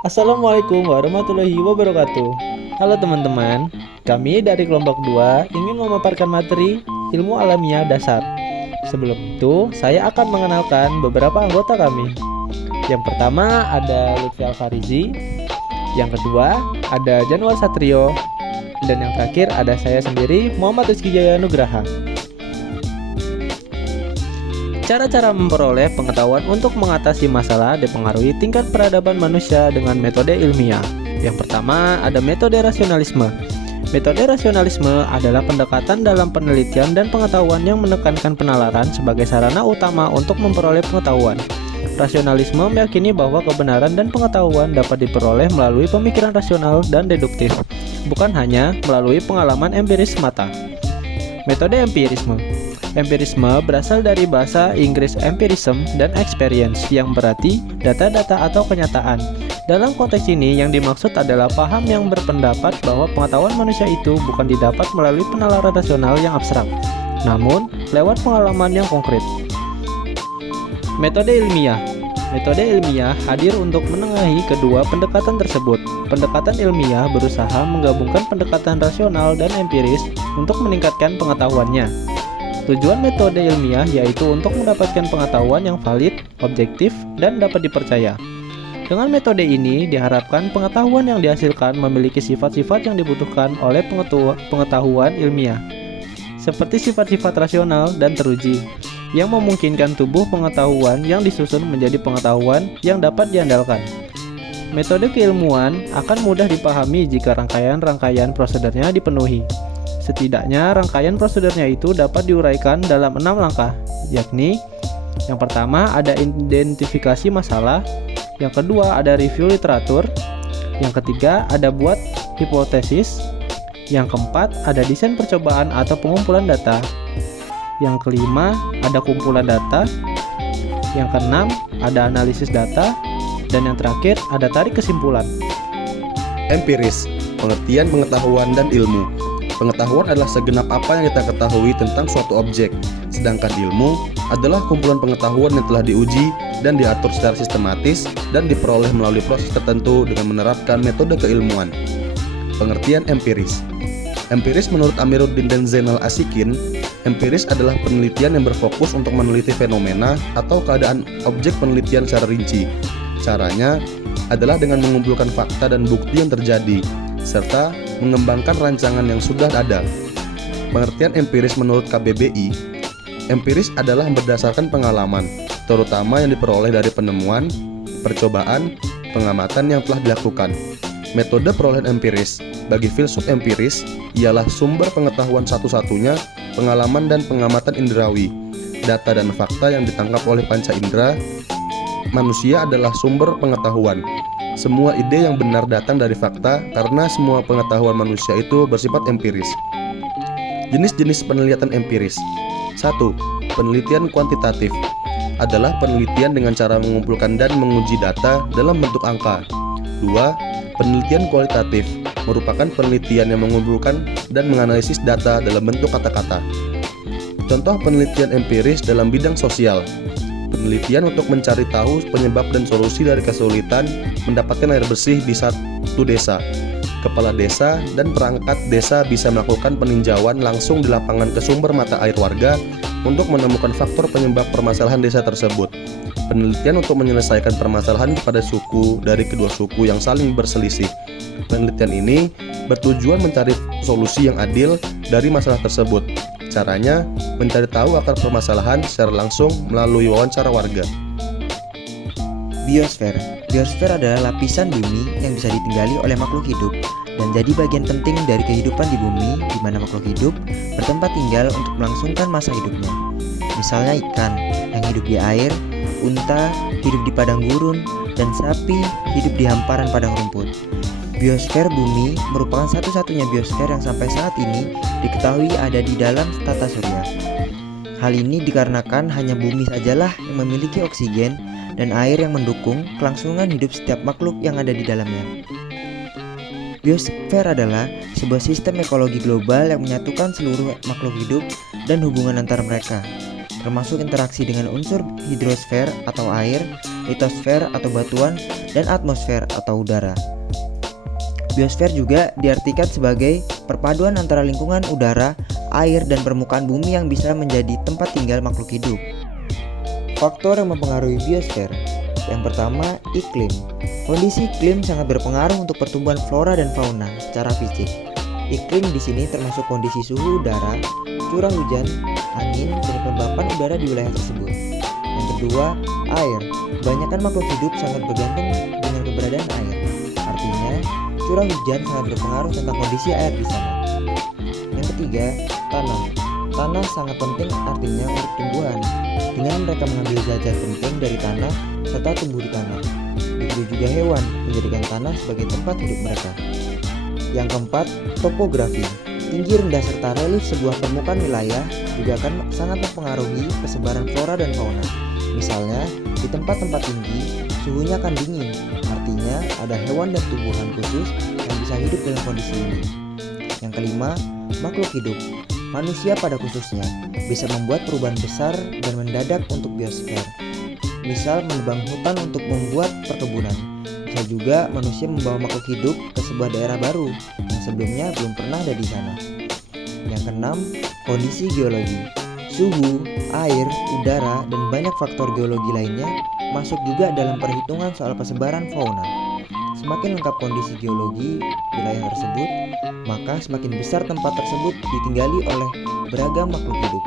Assalamualaikum warahmatullahi wabarakatuh. Halo teman-teman, kami dari kelompok 2 ingin memaparkan materi ilmu alamiah dasar. Sebelum itu, saya akan mengenalkan beberapa anggota kami. Yang pertama ada Lutfi Alfarizi, yang kedua ada Januar Satrio, dan yang terakhir ada saya sendiri, Muhammad Rizky Jaya Nugraha. Cara-cara memperoleh pengetahuan untuk mengatasi masalah dipengaruhi tingkat peradaban manusia dengan metode ilmiah. Yang pertama, ada metode rasionalisme. Metode rasionalisme adalah pendekatan dalam penelitian dan pengetahuan yang menekankan penalaran sebagai sarana utama untuk memperoleh pengetahuan. Rasionalisme meyakini bahwa kebenaran dan pengetahuan dapat diperoleh melalui pemikiran rasional dan deduktif, bukan hanya melalui pengalaman empiris semata. Metode empirisme. Empirisme berasal dari bahasa Inggris empirism dan experience yang berarti data-data atau kenyataan. Dalam konteks ini yang dimaksud adalah paham yang berpendapat bahwa pengetahuan manusia itu bukan didapat melalui penalaran rasional yang abstrak, namun lewat pengalaman yang konkret. Metode ilmiah. Metode ilmiah hadir untuk menengahi kedua pendekatan tersebut. Pendekatan ilmiah berusaha menggabungkan pendekatan rasional dan empiris untuk meningkatkan pengetahuannya. Tujuan metode ilmiah yaitu untuk mendapatkan pengetahuan yang valid, objektif, dan dapat dipercaya. Dengan metode ini diharapkan pengetahuan yang dihasilkan memiliki sifat-sifat yang dibutuhkan oleh pengetahuan ilmiah, seperti sifat-sifat rasional dan teruji, yang memungkinkan tubuh pengetahuan yang disusun menjadi pengetahuan yang dapat diandalkan. Metode keilmuan akan mudah dipahami jika rangkaian-rangkaian prosedurnya dipenuhi. Setidaknya rangkaian prosedurnya itu dapat diuraikan dalam 6 langkah, yakni yang pertama ada identifikasi masalah, yang kedua ada review literatur, yang ketiga ada buat hipotesis, yang keempat ada desain percobaan atau pengumpulan data, yang kelima ada kumpulan data, yang keenam ada analisis data, dan yang terakhir ada tarik kesimpulan. Empiris, pengertian pengetahuan dan ilmu. Pengetahuan adalah segenap apa yang kita ketahui tentang suatu objek, sedangkan ilmu adalah kumpulan pengetahuan yang telah diuji dan diatur secara sistematis dan diperoleh melalui proses tertentu dengan menerapkan metode keilmuan. Pengertian empiris. Empiris menurut Amiruddin dan Zainal Asikin, empiris adalah penelitian yang berfokus untuk meneliti fenomena atau keadaan objek penelitian secara rinci. Caranya adalah dengan mengumpulkan fakta dan bukti yang terjadi, serta mengembangkan rancangan yang sudah ada. Pengertian empiris menurut KBBI, empiris adalah berdasarkan pengalaman, terutama yang diperoleh dari penemuan, percobaan, pengamatan yang telah dilakukan. Metode perolehan empiris bagi filsuf empiris ialah sumber pengetahuan satu-satunya, pengalaman dan pengamatan indrawi. Data dan fakta yang ditangkap oleh panca indera manusia adalah sumber pengetahuan. Semua ide yang benar datang dari fakta karena semua pengetahuan manusia itu bersifat empiris. Jenis-jenis penelitian empiris. 1. Penelitian kuantitatif adalah penelitian dengan cara mengumpulkan dan menguji data dalam bentuk angka. 2. Penelitian kualitatif merupakan penelitian yang mengumpulkan dan menganalisis data dalam bentuk kata-kata. Contoh penelitian empiris dalam bidang sosial: penelitian untuk mencari tahu penyebab dan solusi dari kesulitan mendapatkan air bersih di satu desa. Kepala desa dan perangkat desa bisa melakukan peninjauan langsung di lapangan ke sumber mata air warga untuk menemukan faktor penyebab permasalahan desa tersebut. Penelitian untuk menyelesaikan permasalahan kepada suku dari kedua suku yang saling berselisih. Penelitian ini bertujuan mencari solusi yang adil dari masalah tersebut. Caranya, mencari tahu akar permasalahan secara langsung melalui wawancara warga. Biosfer. Biosfer adalah lapisan bumi yang bisa ditinggali oleh makhluk hidup dan jadi bagian penting dari kehidupan di bumi, di mana makhluk hidup bertempat tinggal untuk melangsungkan masa hidupnya. Misalnya ikan yang hidup di air, unta hidup di padang gurun, dan sapi hidup di hamparan padang rumput. Biosfer bumi merupakan satu-satunya biosfer yang sampai saat ini diketahui ada di dalam tata surya. Hal ini dikarenakan hanya bumi sajalah yang memiliki oksigen dan air yang mendukung kelangsungan hidup setiap makhluk yang ada di dalamnya. Biosfer adalah sebuah sistem ekologi global yang menyatukan seluruh makhluk hidup dan hubungan antar mereka, termasuk interaksi dengan unsur hidrosfer atau air litosfer atau batuan, dan atmosfer atau udara. Biosfer juga diartikan sebagai perpaduan antara lingkungan udara, air, dan permukaan bumi yang bisa menjadi tempat tinggal makhluk hidup. Faktor yang mempengaruhi biosfer. Yang pertama, iklim. Kondisi iklim sangat berpengaruh untuk pertumbuhan flora dan fauna secara fisik. Iklim di sini termasuk kondisi suhu udara, curah hujan, angin, dan kelembapan udara di wilayah tersebut. Yang kedua, air. Kebanyakan makhluk hidup sangat bergantung dengan keberadaan air. Artinya, curah hujan sangat berpengaruh tentang kondisi air di sana. Yang ketiga, tanah. Tanah sangat penting artinya untuk tumbuhan, dengan mereka mengambil zat-zat penting dari tanah serta tumbuh di tanah. Begitu juga hewan, menjadikan tanah sebagai tempat hidup mereka. Yang keempat, topografi. Tinggi rendah serta relief sebuah permukaan wilayah juga akan sangat mempengaruhi persebaran flora dan fauna. Misalnya, di tempat-tempat tinggi, suhunya akan dingin, artinya ada hewan dan tumbuhan khusus yang bisa hidup dalam kondisi ini. Yang kelima, makhluk hidup. Manusia pada khususnya bisa membuat perubahan besar dan mendadak untuk biosfer. Misal menebang hutan untuk membuat perkebunan. Bisa juga manusia membawa makhluk hidup ke sebuah daerah baru yang sebelumnya belum pernah ada di sana. Yang keenam, kondisi geologi. Suhu, air, udara, dan banyak faktor geologi lainnya masuk juga dalam perhitungan soal persebaran fauna. Semakin lengkap kondisi geologi wilayah tersebut, maka semakin besar tempat tersebut ditinggali oleh beragam makhluk hidup.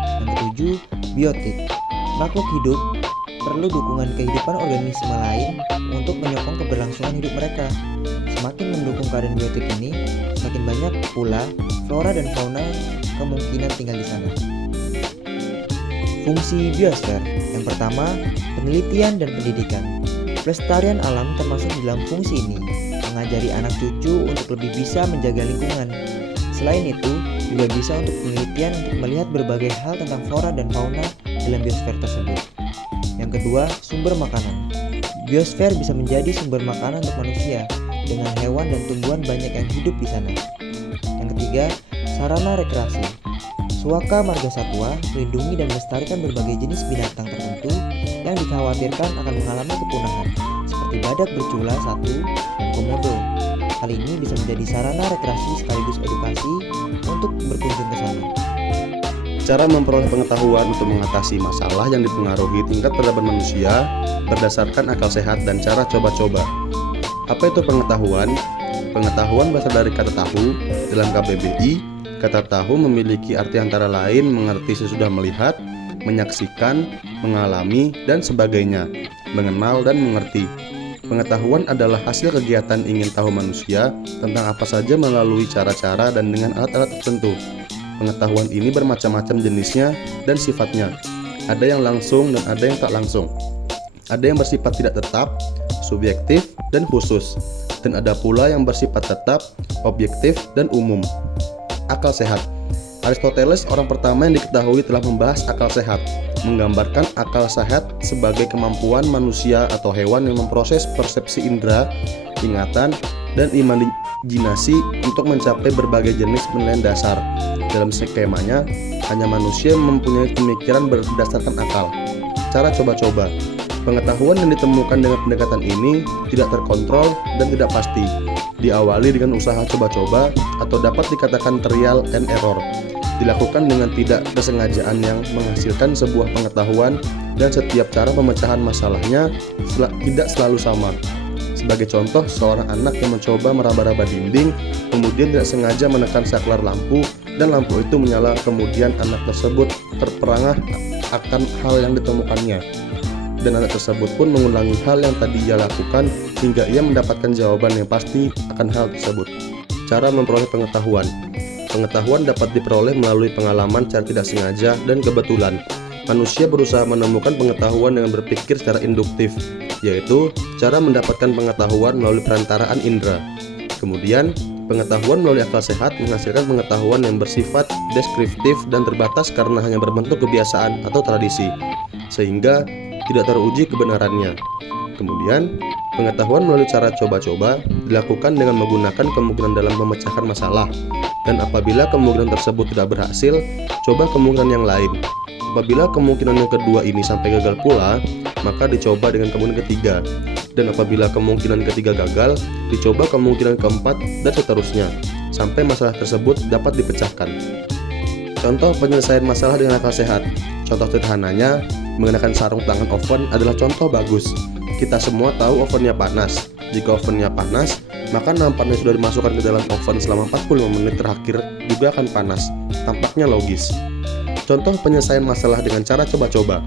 Yang ketujuh, biotik. Makhluk hidup perlu dukungan kehidupan organisme lain untuk menyokong keberlangsungan hidup mereka. Semakin mendukung keadaan biotik ini, semakin banyak pula flora dan fauna kemungkinan tinggal di sana. Fungsi biosfer. Yang pertama, penelitian dan pendidikan. Pelestarian alam termasuk di dalam fungsi ini, mengajari anak cucu untuk lebih bisa menjaga lingkungan. Selain itu, juga bisa untuk penelitian untuk melihat berbagai hal tentang flora dan fauna dalam biosfer tersebut. Yang kedua, sumber makanan. Biosfer bisa menjadi sumber makanan untuk manusia, dengan hewan dan tumbuhan banyak yang hidup di sana. Yang ketiga, sarana rekreasi. Suaka Marga Satwa melindungi dan melestarikan berbagai jenis binatang tertentu yang dikhawatirkan akan mengalami kepunahan, seperti badak bercula 1 dan komodo. Hal ini bisa menjadi sarana rekreasi sekaligus edukasi untuk berkunjung ke sana. Cara memperoleh pengetahuan untuk mengatasi masalah yang dipengaruhi tingkat peradaban manusia berdasarkan akal sehat dan cara coba-coba. Apa itu pengetahuan? Pengetahuan berasal dari kata tahu. Dalam KBBI, kata tahu memiliki arti antara lain mengerti sesudah melihat, menyaksikan, mengalami, dan sebagainya, mengenal dan mengerti. Pengetahuan adalah hasil kegiatan ingin tahu manusia tentang apa saja melalui cara-cara dan dengan alat-alat tertentu. Pengetahuan ini bermacam-macam jenisnya dan sifatnya. Ada yang langsung dan ada yang tak langsung. Ada yang bersifat tidak tetap, subjektif, dan khusus. Dan ada pula yang bersifat tetap, objektif, dan umum. Akal sehat. Aristoteles orang pertama yang diketahui telah membahas akal sehat, menggambarkan akal sehat sebagai kemampuan manusia atau hewan yang memproses persepsi indera, ingatan, dan imajinasi untuk mencapai berbagai jenis penilaian dasar. Dalam skemanya, hanya manusia mempunyai pemikiran berdasarkan akal. Cara coba-coba. Pengetahuan yang ditemukan dengan pendekatan ini tidak terkontrol dan tidak pasti. Diawali dengan usaha coba-coba atau dapat dikatakan trial and error. Dilakukan dengan tidak kesengajaan yang menghasilkan sebuah pengetahuan dan setiap cara pemecahan masalahnya tidak selalu sama. Sebagai contoh, seorang anak yang mencoba meraba-raba dinding kemudian tidak sengaja menekan saklar lampu dan lampu itu menyala, kemudian anak tersebut terperangah akan hal yang ditemukannya. Dan anak tersebut pun mengulangi hal yang tadi ia lakukan hingga ia mendapatkan jawaban yang pasti akan hal tersebut. Cara memperoleh pengetahuan. Pengetahuan dapat diperoleh melalui pengalaman secara tidak sengaja dan kebetulan. Manusia berusaha menemukan pengetahuan dengan berpikir secara induktif, yaitu cara mendapatkan pengetahuan melalui perantaraan indera. Kemudian, pengetahuan melalui akal sehat menghasilkan pengetahuan yang bersifat deskriptif dan terbatas karena hanya berbentuk kebiasaan atau tradisi, sehingga tidak teruji kebenarannya. Kemudian, pengetahuan melalui cara coba-coba dilakukan dengan menggunakan kemungkinan dalam memecahkan masalah. Dan apabila kemungkinan tersebut tidak berhasil, coba kemungkinan yang lain. Apabila kemungkinan yang kedua ini sampai gagal pula, maka dicoba dengan kemungkinan ketiga. Dan apabila kemungkinan ketiga gagal, dicoba kemungkinan keempat dan seterusnya, sampai masalah tersebut dapat dipecahkan. Contoh penyelesaian masalah dengan akal sehat. Contoh sederhananya, menggunakan sarung tangan oven adalah contoh bagus. Kita semua tahu ovennya panas. Jika ovennya panas, maka nampan yang sudah dimasukkan ke dalam oven selama 45 menit terakhir juga akan panas. Tampaknya logis. Contoh penyelesaian masalah dengan cara coba-coba.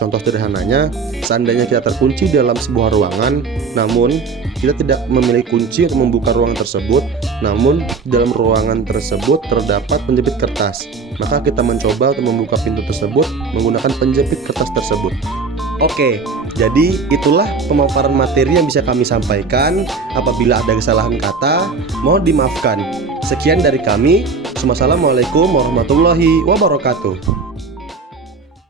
Contoh sederhananya, seandainya kita terkunci dalam sebuah ruangan, namun kita tidak memiliki kunci untuk membuka ruangan tersebut, namun di dalam ruangan tersebut terdapat penjepit kertas. Maka kita mencoba untuk membuka pintu tersebut menggunakan penjepit kertas tersebut. Oke, jadi itulah pemaparan materi yang bisa kami sampaikan. Apabila ada kesalahan kata, mohon dimaafkan. Sekian dari kami. Wassalamualaikum warahmatullahi wabarakatuh.